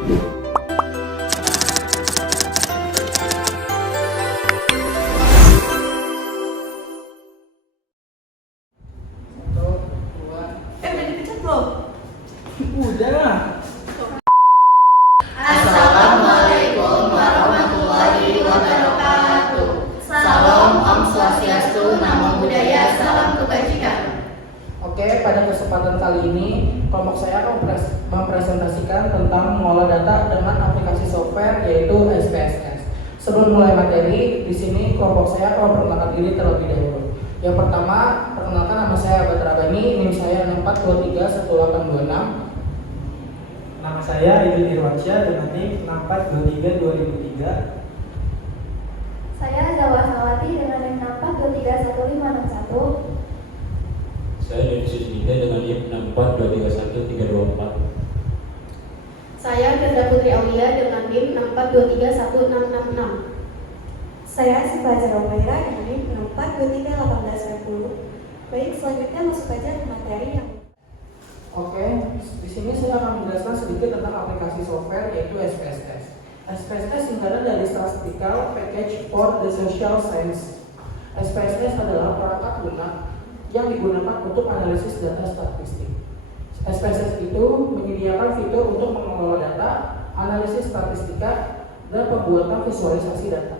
Udah dipecat belum? Udah. Assalamualaikum warahmatullahi wabarakatuh. Salam Om Swastiastu, Namo Buddhaya, salam kebajikan. Oke, pada kesempatan kali ini kelompok saya akan mempresentasikan tentang mengolah data dengan aplikasi software yaitu SPSS. Sebelum mulai materi, di sini kelompok saya akan memperkenalkan diri terlebih dahulu. Yang pertama, perkenalkan nama saya Abad Rabani, NIM saya 64231826. Nama saya Idul Irwansyah dengan NIM 6423 2003. Saya Zawah Sawati dengan NIM 64231561. Saya Densus Nida dengan NIM 64231324. Saya Kendra Putri Aulia dengan NIM 64231666. Saya Siva Jaromaira dengan NIM 64231890. Baik, selanjutnya masuk aja ke materi yang Oke, di sini saya akan menjelaskan sedikit tentang aplikasi software yaitu SPSS. SPSS singkatan dari Statistical Package for the Social Science. SPSS adalah perangkat lunak yang digunakan untuk analisis data statistik. SPSS itu menyediakan fitur untuk mengelola data, analisis statistika, dan pembuatan visualisasi data.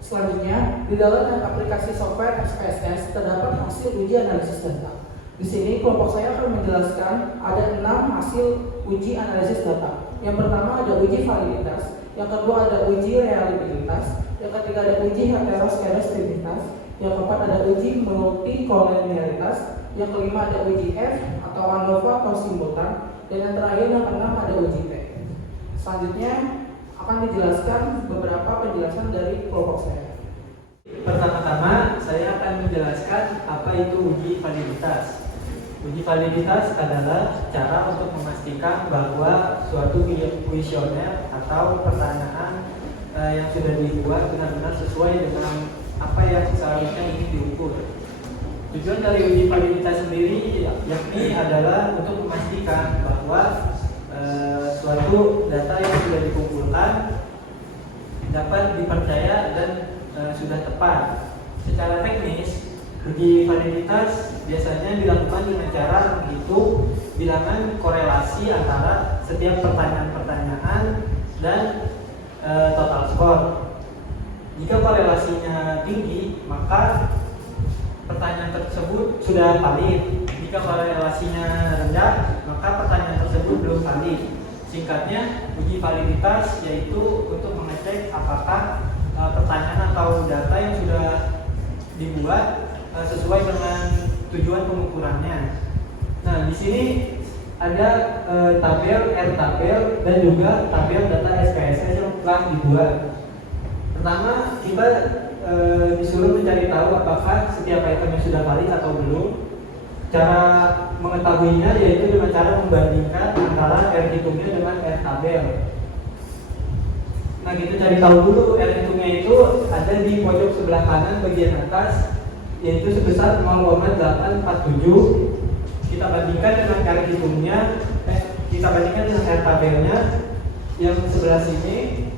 Selanjutnya, di dalam aplikasi software SPSS terdapat hasil uji analisis data. Di sini kelompok saya akan menjelaskan ada 6 hasil uji analisis data. Yang pertama ada uji validitas, yang kedua ada uji reliabilitas, yang ketiga ada uji heteroscedasticitas, yang keempat ada uji multikolonialitas, yang kelima ada uji F atau ANOVA atau simultan, dan yang terakhir yang keenam ada uji T. Selanjutnya akan dijelaskan beberapa penjelasan dari kelompok saya. Pertama-tama saya akan menjelaskan apa itu uji validitas. Uji validitas adalah cara untuk memastikan bahwa suatu kuesioner atau pertanyaan yang sudah dibuat benar-benar sesuai dengan apa yang seharusnya ingin diukur. Tujuan dari uji validitas sendiri yakni adalah untuk memastikan bahwa suatu data yang sudah dikumpulkan dapat dipercaya dan sudah tepat. Secara teknis, uji validitas biasanya dilakukan dengan cara menghitung bilangan korelasi antara setiap pertanyaan-pertanyaan dan total skor. Jika korelasinya tinggi, maka pertanyaan tersebut sudah valid. Jika korelasinya rendah, maka pertanyaan tersebut belum valid. Singkatnya, uji validitas yaitu untuk mengecek apakah pertanyaan atau data yang sudah dibuat sesuai dengan tujuan pengukurannya. Nah, di sini ada tabel R-tabel dan juga tabel data SPSS yang telah dibuat. Pertama, kita disuruh mencari tahu apakah setiap itemnya sudah valid atau belum. Cara mengetahuinya yaitu dengan cara membandingkan antara R hitungnya dengan R tabel. Nah, kita cari tahu dulu R hitungnya itu ada di pojok sebelah kanan bagian atas, yaitu sebesar 0,847. Kita bandingkan dengan R hitungnya, kita bandingkan dengan R tabelnya yang sebelah sini,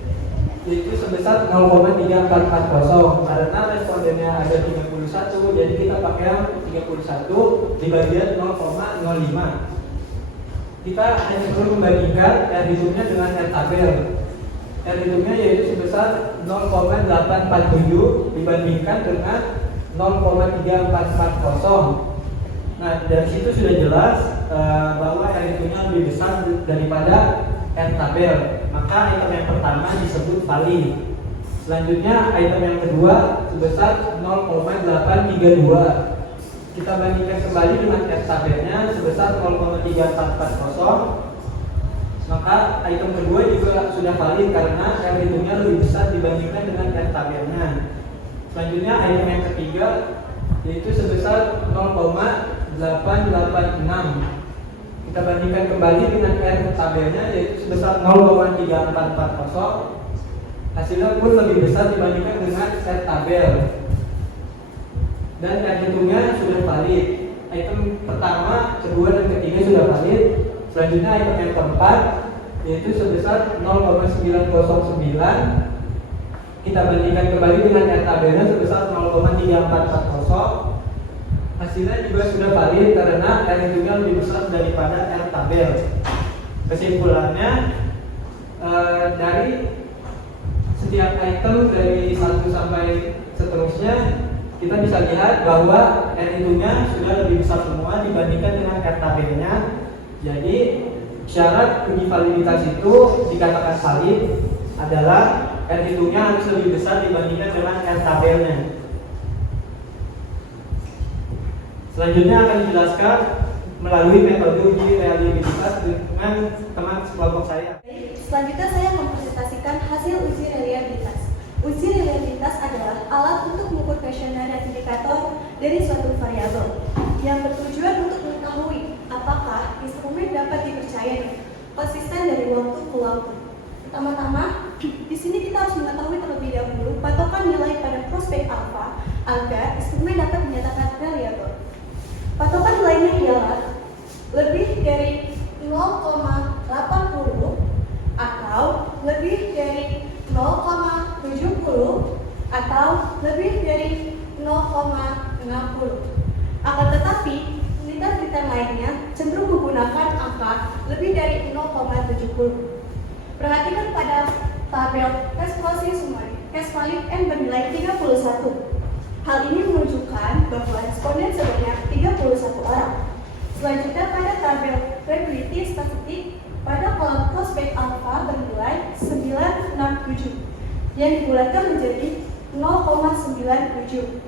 yaitu sebesar 0,3440. Karena respondennya ada 31, jadi kita pakai yang 31 dibagikan 0,05. Kita hanya perlu membandingkan R hitungnya dengan R tabel. R hitungnya yaitu sebesar 0,847 dibandingkan dengan 0,3440. Nah, dari situ sudah jelas bahwa R hitungnya lebih besar daripada R tabel. Maka item yang pertama disebut valid. Selanjutnya item yang kedua sebesar 0,832. Kita bandingkan kembali dengan R tabelnya sebesar 0,3440. Maka item kedua juga sudah valid karena R hitungnya lebih besar dibandingkan dengan R tabelnya. Selanjutnya item yang ketiga yaitu sebesar 0,886. Kita bandingkan kembali dengan R tabelnya yaitu sebesar 0,3440. Hasilnya pun lebih besar dibandingkan dengan R tabel. Dan R hitungnya sudah valid. Item pertama, kedua, dan ketiga sudah valid. Selanjutnya item yang keempat, yaitu sebesar 0,909. Kita bandingkan kembali dengan R tabelnya sebesar 0,3440. Hasilnya juga sudah valid karena R hitungnya lebih besar daripada R tabel. Kesimpulannya, dari setiap item dari 1 sampai seterusnya, kita bisa lihat bahwa R hitungnya sudah lebih besar semua dibandingkan dengan R tabelnya. Jadi syarat uji validitas itu dikatakan valid adalah R hitungnya harus lebih besar dibandingkan dengan R tabelnya. Selanjutnya akan dijelaskan melalui metode uji reliabilitas dengan teman sekelompok saya. Selanjutnya saya mempresentasikan hasil uji reliabilitas. Uji reliabilitas adalah alat untuk mengukur kuesioner dan indikator dari suatu variabel yang bertujuan untuk mengetahui apakah instrumen dapat dipercaya konsisten dari waktu ke waktu. Pertama-tama, di sini kita harus mengetahui terlebih dahulu patokan nilai pada prospek alfa agar instrumen dapat dinyatakan reliable. Patokan nilainya ialah lebih dari 0,80 atau lebih dari 0,70 atau lebih dari 0,60. Akan tetapi, unit-unit lainnya cenderung menggunakan angka lebih dari 0,70. Perhatikan pada tabel cash valid N bernilai 31. Hal ini menunjukkan bahwa responden sebanyak 31 orang. Selanjutnya pada tabel probability statistik pada kolom prospek alpha bernilai 967 yang dibulatkan menjadi 0,97.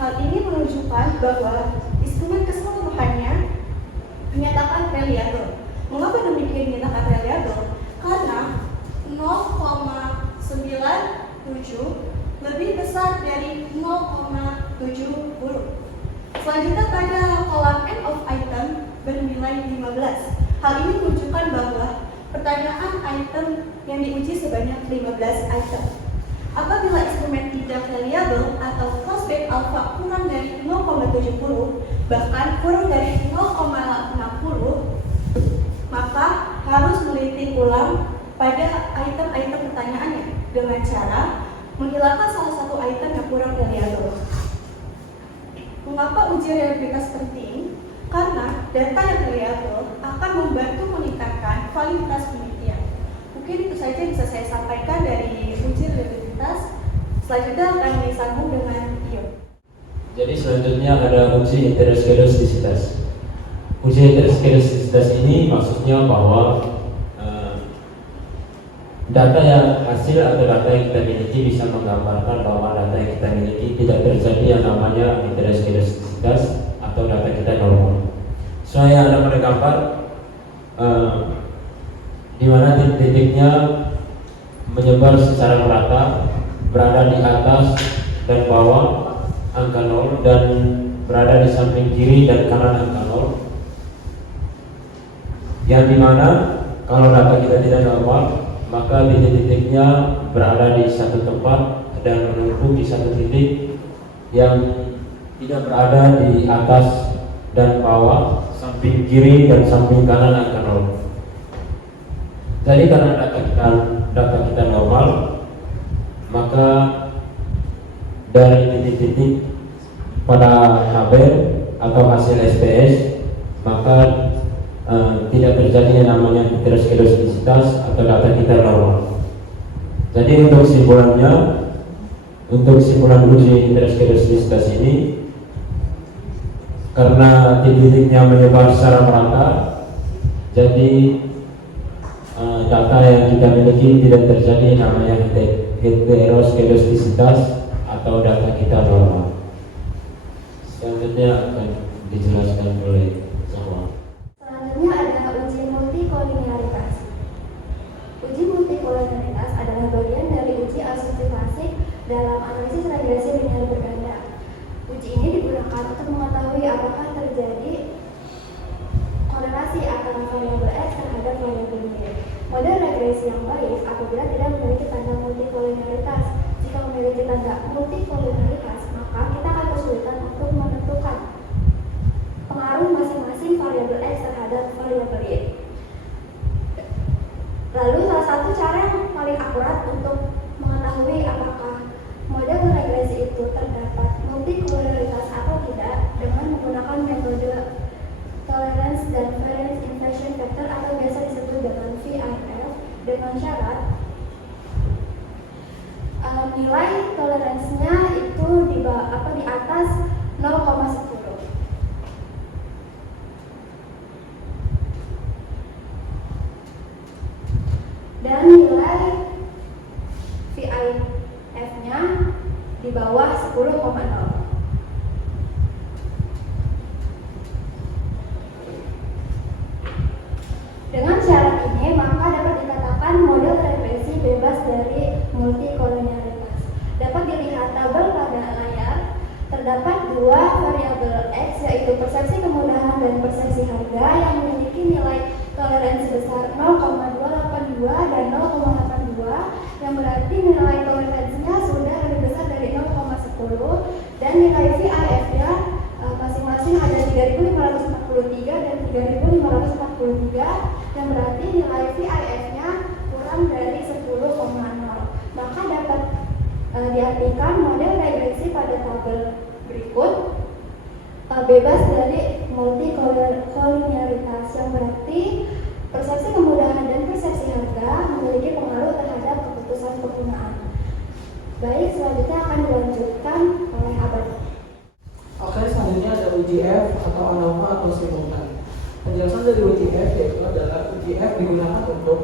Hal ini menunjukkan bahwa instrumen keseluruhannya dinyatakan reliable. Mengapa demikian dinyatakan reliable? Karena 0,97 lebih besar dari 0,70. Selanjutnya pada kolom end of item bernilai 15. Hal ini menunjukkan bahwa pertanyaan item yang diuji sebanyak 15 item. Apabila instrumen tidak reliable atau prospek alpha kurang dari 0,70, bahkan kurang dari 0,60, maka harus meliti ulang pada item-item pertanyaannya dengan cara menghilangkan salah satu item yang kurang reliable. Mengapa uji reliabilitas penting? Karena data yang reliable akan membantu meningkatkan validitas penelitian. Mungkin itu saja bisa saya sampaikan dari uji reliabilitas. Selanjutnya akan disambung dengan Tio. Jadi selanjutnya ada uji heteroskedastisitas. Uji heteroskedastisitas ini maksudnya bahwa data yang hasil atau data yang kita miliki bisa menggambarkan bahwa data yang kita miliki tidak terjadi yang namanya heteroskedastisitas atau data kita normal. Saya ada pada gambar di mana titik-titiknya menyebar secara merata, berada di atas dan bawah angka 0 dan berada di samping kiri dan kanan angka 0. Yang dimana kalau data kita tidak normal, maka titik-titiknya berada di satu tempat dan menumpuk di satu titik yang tidak berada di atas dan bawah, samping kiri dan samping kanan angka 0. Jadi karena data kita normal, maka dari titik-titik pada tabel atau hasil SPS, maka tidak terjadi yang namanya heteroskedastisitas atau data kita normal. Jadi untuk kesimpulan uji heteroskedastisitas ini, karena titik-titiknya menyebar secara merata, jadi data yang kita miliki tidak terjadi namanya heteroskedastisitas atau data kita normal. Selanjutnya akan dijelaskan oleh Zahwa. Selanjutnya adalah uji multikolinearitas. Uji multikolinearitas adalah bagian dari uji asumsi klasik dalam analisis regresi linear berganda. Uji ini digunakan untuk mengetahui apakah terjadi korelasi antara variabel X terhadap variabel Y. Model regresi yang baik apabila tidak memiliki tanda multikolinearitas. Jika memiliki tanda multikolinearitas, maka kita akan kesulitan untuk menentukan pengaruh masing-masing variabel X terhadap variabel Y. nilai toleransinya itu di atas 0,10. Dan nilai VIF-nya di bawah 10,0. Dengan syarat ini, maka dapat dikatakan model represi bebas dari multikolonialitas. Dapat dilihat tabel pada layar, terdapat dua variabel X, yaitu persepsi kemudahan dan persepsi harga yang memiliki nilai toleransi besar 0,282 dan 0,82, yang berarti nilai toleransinya sudah lebih besar dari 0,10, dan nilai VIF-nya masing-masing ada 3.543 dan 3.543, yang berarti nilai VIF-nya kurang dari 10,0. Maka dapat diartikan model regresi pada tabel berikut bebas dari multikolonialitas, yang berarti persepsi kemudahan dan persepsi harga memiliki pengaruh terhadap keputusan penggunaan. Baik, selanjutnya akan dilanjutkan oleh Abad. Oke, selanjutnya ada UJF atau ANOVA atau simultan. Penjelasan dari UJF yaitu adalah UJF digunakan untuk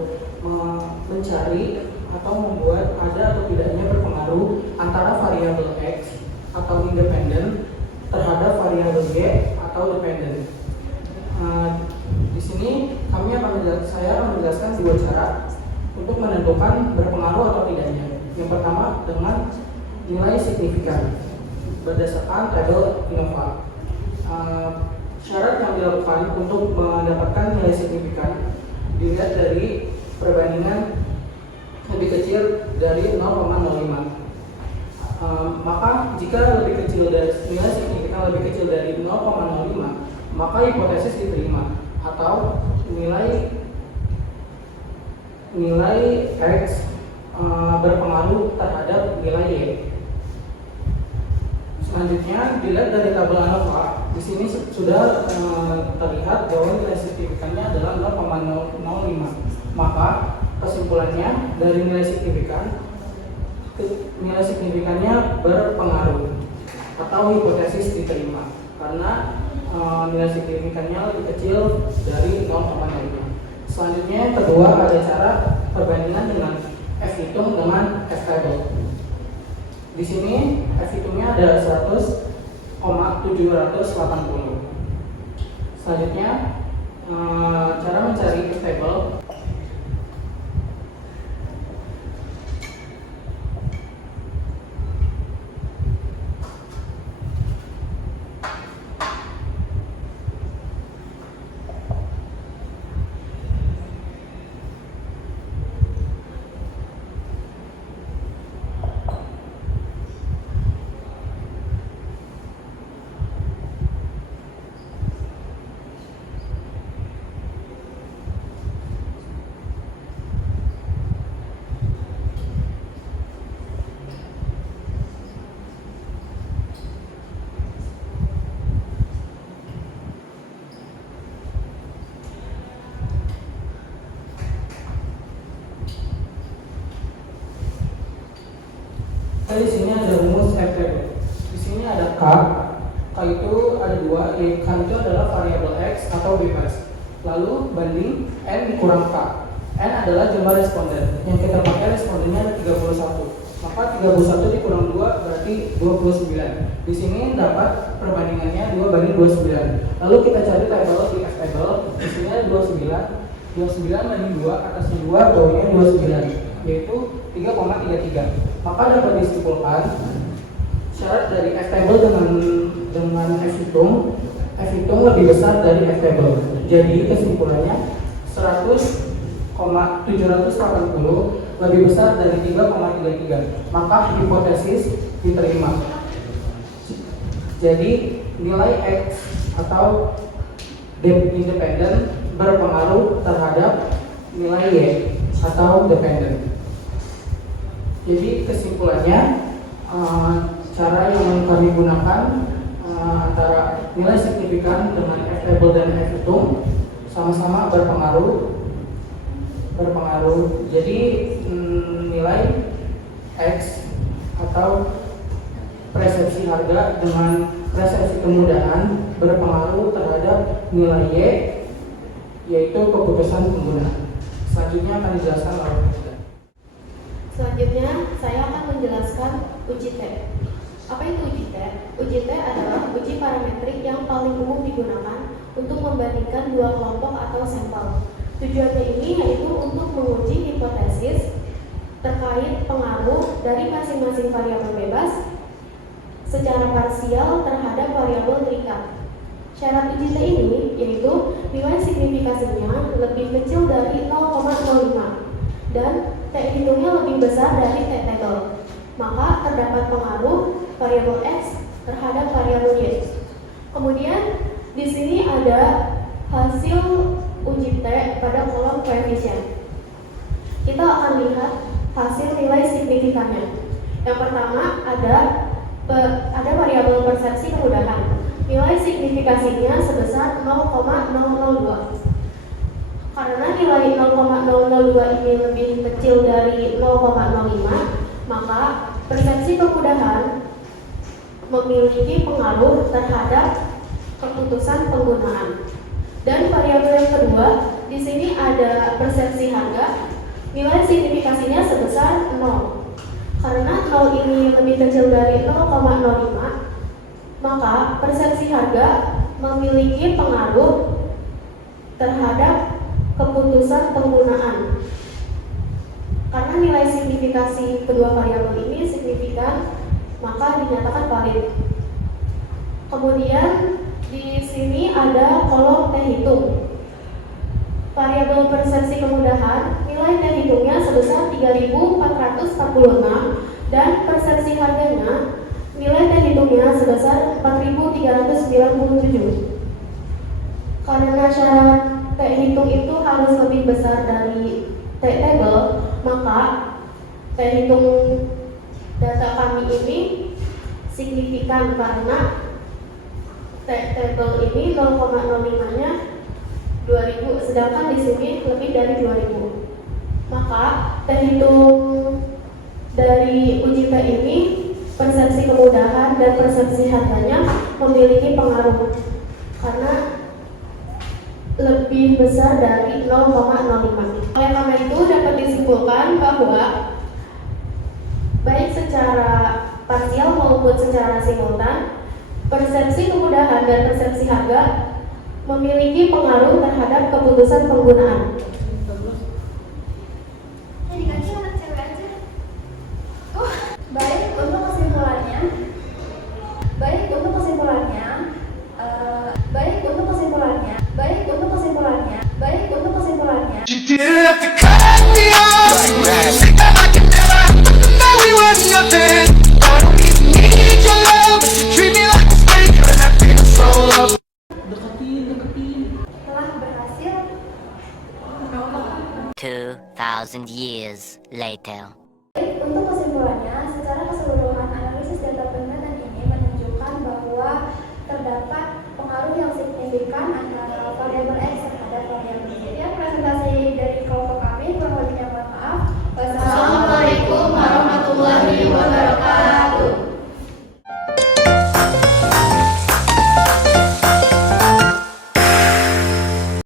mencari atau membuat ada atau tidaknya berpengaruh antara variabel X atau independen terhadap variabel Y atau dependen. Di sini saya akan menjelaskan dua cara untuk menentukan berpengaruh atau tidaknya. Yang pertama dengan nilai signifikan berdasarkan tabel ANOVA. Syarat yang dilakukan untuk mendapatkan nilai signifikan dilihat dari perbandingan lebih kecil dari 0,05. Maka jika lebih kecil dari nilai signifikan lebih kecil dari 0,05, maka hipotesis diterima atau nilai X berpengaruh terhadap nilai Y. Selanjutnya dilihat dari tabel ANOVA. Di sini sudah terlihat bahwa nilai signifikannya adalah 0,05. Maka kesimpulannya dari nilai signifikannya berpengaruh atau hipotesis diterima karena nilai signifikannya lebih kecil dari 0,05. Selanjutnya yang kedua ada cara perbandingan dengan F hitung dengan F table. Di sini F hitungnya ada 100,780. Selanjutnya cara mencari F table. Di sini ada rumus F table. Di sini ada K itu ada dua, K itu adalah variabel X atau bebas. Lalu banding N dikurang K. N adalah jumlah responden. Yang kita pakai respondennya ada 31. Maka 31 dikurang 2 berarti 29. Di sini dapat perbandingannya 2:29. Lalu kita cari tabel di F table. Di sini ada 29. 29 banding 2, atasnya 2, bawahnya 29, yaitu 3,33. Maka dapat disimpulkan syarat dari F table dengan F hitung lebih besar dari F table. Jadi kesimpulannya 100,780 lebih besar dari 3,33. Maka hipotesis diterima. Jadi nilai X atau independen berpengaruh terhadap nilai Y atau dependen. Jadi kesimpulannya cara yang kami gunakan antara nilai signifikan dengan F table dan F hitung sama-sama berpengaruh. Jadi nilai X atau persepsi harga dengan persepsi kemudahan berpengaruh terhadap nilai Y, yaitu keputusan pengguna. Selanjutnya akan dijelaskan oleh Presiden. Selanjutnya, saya akan menjelaskan uji T. Apa itu uji T? Uji T adalah uji parametrik yang paling umum digunakan untuk membandingkan dua kelompok atau sampel. Tujuannya ini yaitu untuk menguji hipotesis terkait pengaruh dari masing-masing variabel bebas secara parsial terhadap variabel terikat. Syarat uji T ini yaitu nilai signifikasinya lebih kecil dari 0,05 dan T hitungnya lebih besar dari T table. Maka terdapat pengaruh variabel X terhadap variabel Y. Kemudian di sini ada hasil uji T pada kolom koefisien. Kita akan lihat hasil nilai signifikannya. Yang pertama ada variabel persepsi kemudahan. Nilai signifikasinya sebesar 0,002. Karena nilai 0,002 ini lebih kecil dari 0,05, maka persepsi kemudahan memiliki pengaruh terhadap keputusan penggunaan. Dan variabel yang kedua, di sini ada persepsi harga. Nilai signifikasinya sebesar 0. Karena 0 ini lebih kecil dari 0,05, maka persepsi harga memiliki pengaruh terhadap keputusan penggunaan. Karena nilai signifikasi kedua variabel ini signifikan, maka dinyatakan valid. Kemudian di sini ada kolom T hitung. Variabel persepsi kemudahan, nilai T hitungnya sebesar 3.446 dan persepsi harganya nilai T hitungnya sebesar 4.397. Karena syarat T hitung itu harus lebih besar dari T table, maka T hitung data kami ini signifikan karena T table ini 0,05-nya 2000, sedangkan di sini lebih dari 2000. Maka T hitung dari uji T ini, persepsi kemudahan dan persepsi harganya memiliki pengaruh karena lebih besar dari 0,05. Oleh karena itu dapat disimpulkan bahwa baik secara parsial maupun secara simultan, persepsi kemudahan dan persepsi harga memiliki pengaruh terhadap keputusan penggunaan. Dikasih anak cewek aja. Baik untuk kesimpulannya, You didn't have to cut me off. I can never know we were nothing. I don't even need your love. You treat me like a stranger and I feel so love. telah berhasil 2,000 years later.